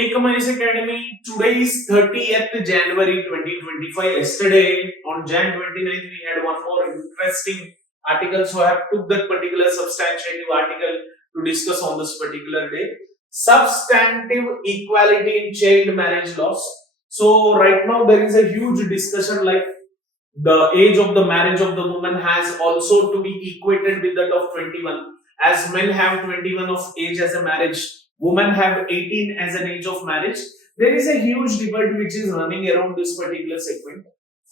Ekam Academy. Today is 30th January 2025. Yesterday on Jan 29th we had one more interesting article. So I have took that particular substantive article to discuss on this particular day. Substantive equality in child marriage laws. So right now there is a huge discussion like the age of the marriage of the woman has also to be equated with that of 21, as men have 21 of age as a marriage, women have 18 as an age of marriage. There is a huge debate which is running around this particular segment,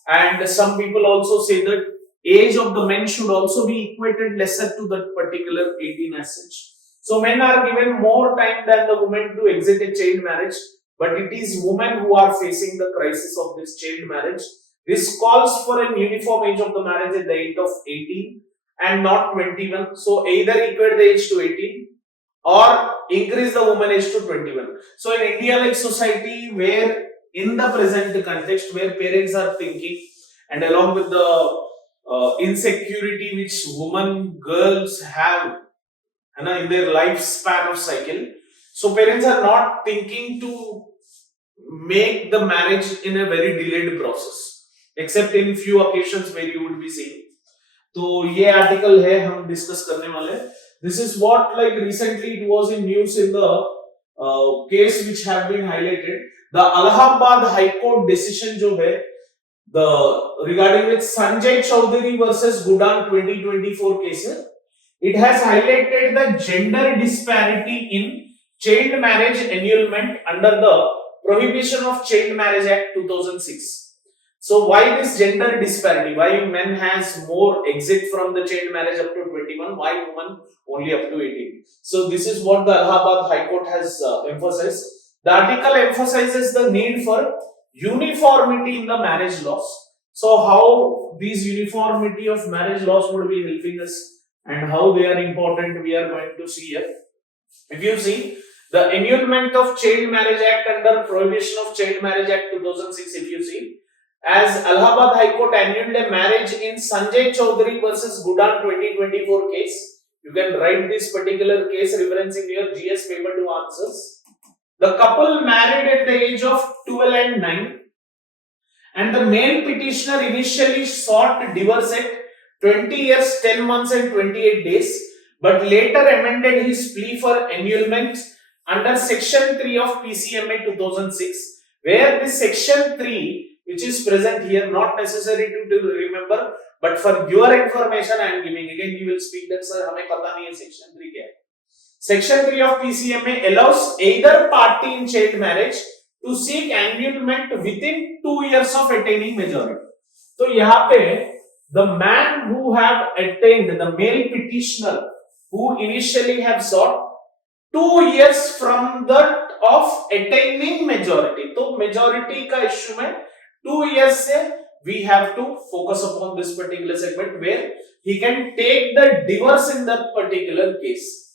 and some people also say that age of the men should also be equated lesser to that particular 18 as such. So men are given more time than the women to exit a child marriage, but it is women who are facing the crisis of this child marriage. This calls for an uniform age of the marriage at the age of 18 and not 21. So either equate the age to 18 or increase the woman age to 21. So in India, like society where in the present context where parents are thinking, and along with the insecurity which women girls have in their lifespan of cycle, so parents are not thinking to make the marriage in a very delayed process, except in few occasions where you would be seeing. तो ये article है हम discuss करने वाले. This is what like recently it was in news in the case which have been highlighted. The Allahabad High Court decision जो है the regarding with Sanjay Chowdhury versus Gudan 2024 case, it has highlighted the gender disparity in child marriage annulment under the Prohibition of Child Marriage Act 2006. So why this gender disparity? Why men has more exit from the child marriage up to 21? Why women only up to 18? So this is what the Allahabad High Court has emphasized. The article emphasizes the need for uniformity in the marriage laws. So how these uniformity of marriage laws would be helping us and how they are important, we are going to see here. If you see the Annulment of Child Marriage Act under Prohibition of Child Marriage Act 2006, if you see, as Allahabad High Court annulled a marriage in Sanjay Chowdhury versus Gudan 2024 case. You can write this particular case referencing your GS paper 2 answers. The couple married at the age of 12 and 9, and the male petitioner initially sought divorce at 20 years, 10 months and 28 days, but later amended his plea for annulment under Section 3 of PCMA 2006, where this Section 3, which is present here, not necessary to remember, but for your information I am giving. Again, you will speak that sir, हमें पता नहीं है Section 3 क्या है. Section 3 of PCMA allows either party in child marriage to seek annulment within 2 years of attaining majority. तो यहाँ पे the man who have attained, the male petitioner who initially have sought 2 years from that of attaining majority. तो majority का issue में 2 years से we have to focus upon this particular segment where he can take the divorce in that particular case.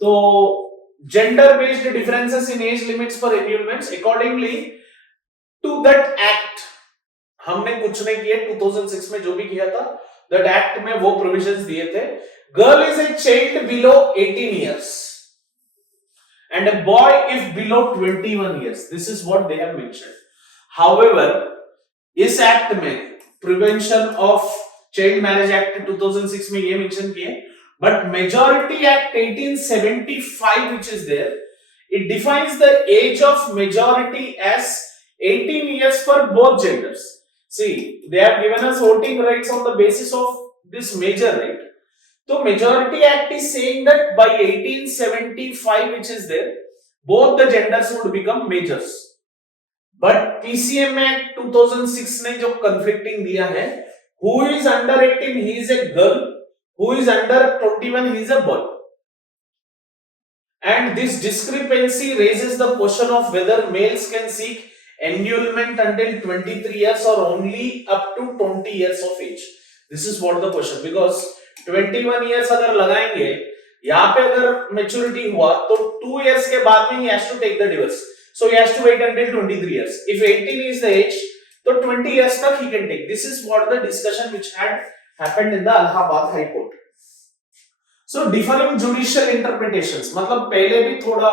तो gender based differences in age limits for annulments accordingly to that act हमने कुछ नहीं किया 2006 में जो भी किया था that act में वो provisions दिए थे. Girl is a child below 18 years and a boy if below 21 years. This is what they have mentioned. However, इस एक्ट में prevention of child marriage act 2006 में ये मेंशन किए, but majority act 1875 which is there, it defines the age of majority as 18 years for both genders. See, they have given us voting rights on the basis of this major right. So majority act is saying that by 1875 which is there, both the genders would become majors. But PCMA Act 2006 ने जो conflicting दिया है, who is under 18 he is a girl, who is under 21 he is a boy, and this discrepancy raises the question of whether males can seek annulment until 23 years or only up to 20 years of age. This is what the question, because 21 years अगर लगाएंगे यहाँ पे अगर maturity हुआ तो 2 years के बाद में he has to take the divorce. So he has to wait until 23 years. If 18 is the age, so 20 years तक he can take. This is what the discussion which had happened in the Allahabad High Court. So differing judicial interpretations. मतलब पहले भी थोड़ा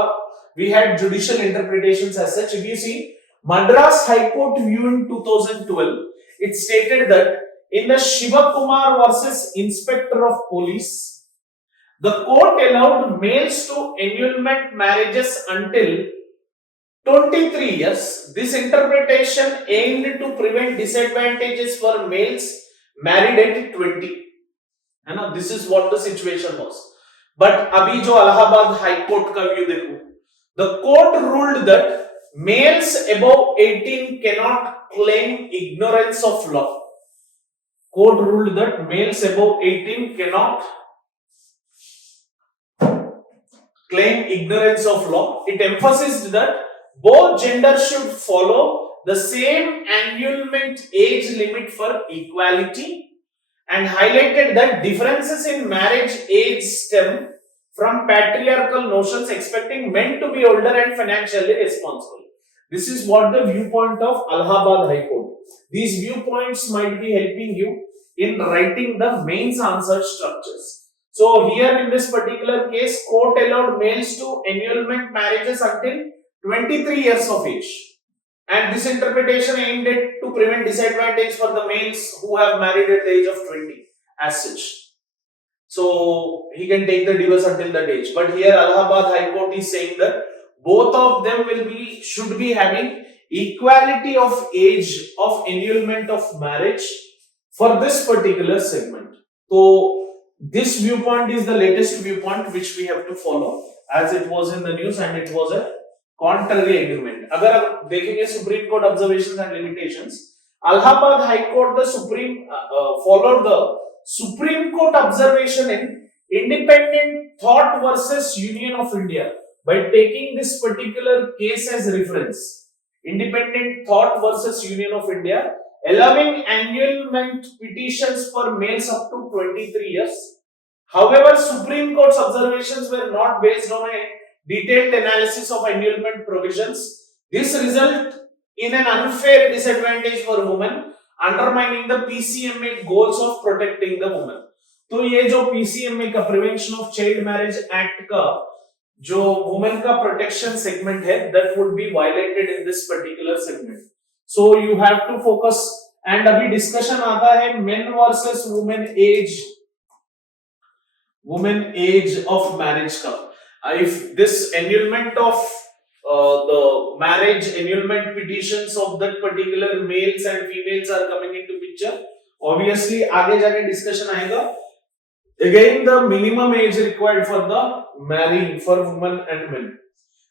we had judicial interpretations as such. If you see Madras High Court view in 2012, it stated that in the Shiva Kumar versus Inspector of Police, the court allowed males to annulment marriages until 23 years. This interpretation aimed to prevent disadvantages for males married at 20. है ना, this is what the situation was. But अभी जो Allahabad High Court का view देखो, the court ruled that males above 18 cannot claim ignorance of law. Court ruled that males above 18 cannot claim ignorance of law. It emphasized that both genders should follow the same annulment age limit for equality, and highlighted that differences in marriage age stem from patriarchal notions expecting men to be older and financially responsible. This is what the viewpoint of Allahabad High Court. These viewpoints might be helping you in writing the mains answer structures. So here in this particular case, court allowed males to annulment marriages until 23 years of age. And this interpretation aimed at to prevent disadvantage for the males who have married at the age of 20 as such. So he can take the divorce until that age. But here Allahabad High Court is saying that both of them should be having equality of age of annulment of marriage for this particular segment. So this viewpoint is the latest viewpoint which we have to follow, as it was in the news and it was a contrary agreement. अगर आप देखेंगे Supreme Court observations and limitations, Allahabad High Court the Supreme followed the Supreme Court observation in Independent Thought versus Union of India by taking this particular case as reference. Independent Thought versus Union of India, allowing annulment petitions for males up to 23 years. However, Supreme Court's observations were not based on a detailed analysis of annulment provisions. This result in an unfair disadvantage for women, undermining the PCMA goals of protecting the woman. तो ये जो PCMA का Prevention of Child Marriage Act का जो women का protection segment है, that would be violated in this particular segment. So you have to focus. And अभी discussion आता है men versus women age of marriage का. If this annulment of the marriage annulment petitions of that particular males and females are coming into picture, obviously आगे जाके discussion आएगा. Again, the minimum age required for the marrying for women and men.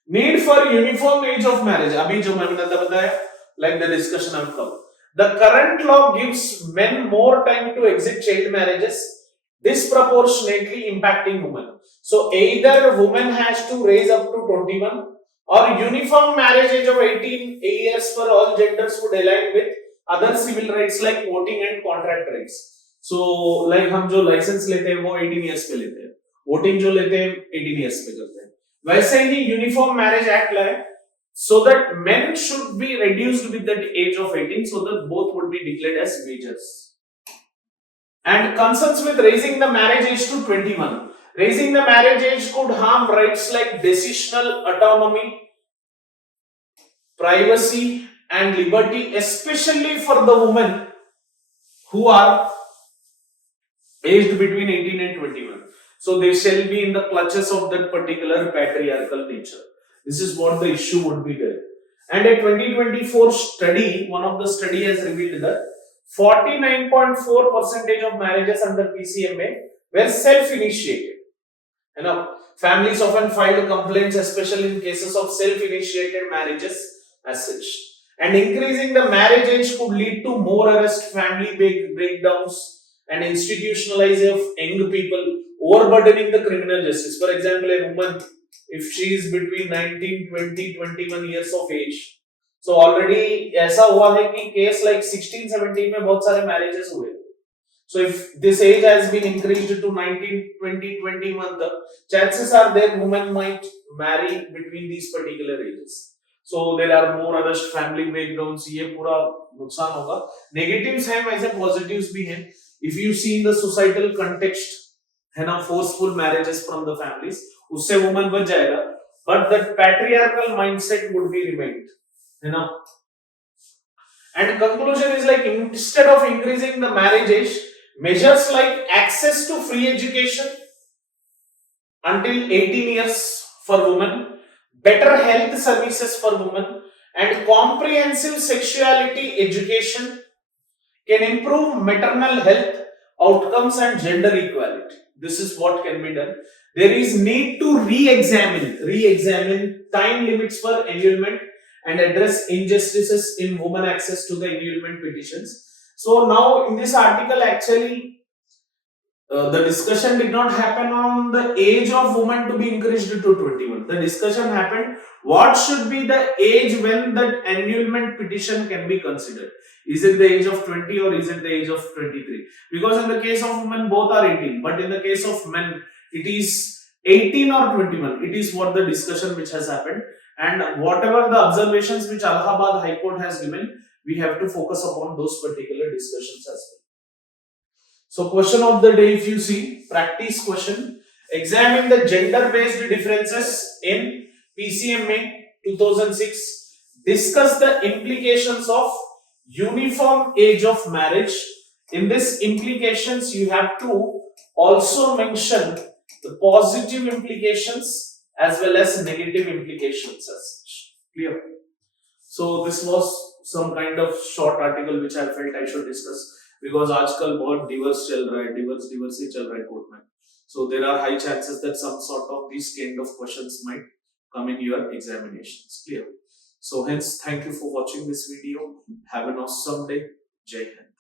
Need for uniform age of marriage. अभी जो मैंने बताया, like the discussion I've covered. The current law gives men more time to exit child marriages, disproportionately impacting women. So either woman has to raise up to 21, or uniform marriage age of 18 years for all genders would align with other civil rights like voting and contract rights. So like हम जो license लेते हैं वो 18 years पे लेते हैं, voting जो लेते हैं 18 years पे करते हैं. वैसे ही uniform marriage act लाए, so that men should be reduced with that age of 18, so that both would be declared as majors. And concerns with raising the marriage age to 21. Raising the marriage age could harm rights like decisional autonomy, privacy and liberty, especially for the women who are aged between 18 and 21. So they shall be in the clutches of that particular patriarchal nature. This is what the issue would be there. And a 2024 study, one of the study has revealed that 49.4% of marriages under PCMA were self-initiated. You know, families often file complaints, especially in cases of self-initiated marriages as such. And increasing the marriage age could lead to more arrest, family breakdowns, and institutionalizing of young people, overburdening the criminal justice. For example, a woman, if she is between 19, 20, 21 years of age, so already ऐसा हुआ है कि case like 16, 17 में बहुत सारे marriages हुए. So if this age has been increased to 19, 20, 21, the chances are that women might marry between these particular ages. So there are more arrest, family breakdowns, ये पूरा नुकसान होगा. Negatives हैं वैसे positives भी हैं. If you see in the societal context, है ना, forceful marriages from the families, उससे woman बच जाएगा. but that patriarchal mindset would be remained, you know. And conclusion is like, instead of increasing the marriage age, measures like access to free education until 18 years for women, better health services for women, and comprehensive sexuality education can improve maternal health outcomes and gender equality. This is what can be done. There is need to re-examine time limits for enrollment and address injustices in women access to the enrollment petitions. So now in this article, actually, the discussion did not happen on the age of woman to be increased to 21. The discussion happened what should be the age when that annulment petition can be considered. Is it the age of 20 or is it the age of 23? Because in the case of women, both are 18, but in the case of men, it is 18 or 21. It is what the discussion which has happened, and whatever the observations which Allahabad High Court has given, we have to focus upon those particular discussions as well. So question of the day, if you see, practice question, examine the gender based differences in PCMA 2006, discuss the implications of uniform age of marriage. In this implications, you have to also mention the positive implications as well as negative implications as such. Clear? So this was some kind of short article which I felt I should discuss, because आजकल बहुत divorce चल रहा है, divorce ही चल रहा है court में. So there are high chances that some sort of these kind of questions might come in your examinations. Clear? So hence, thank you for watching this video. Have an awesome day. Jai Hind.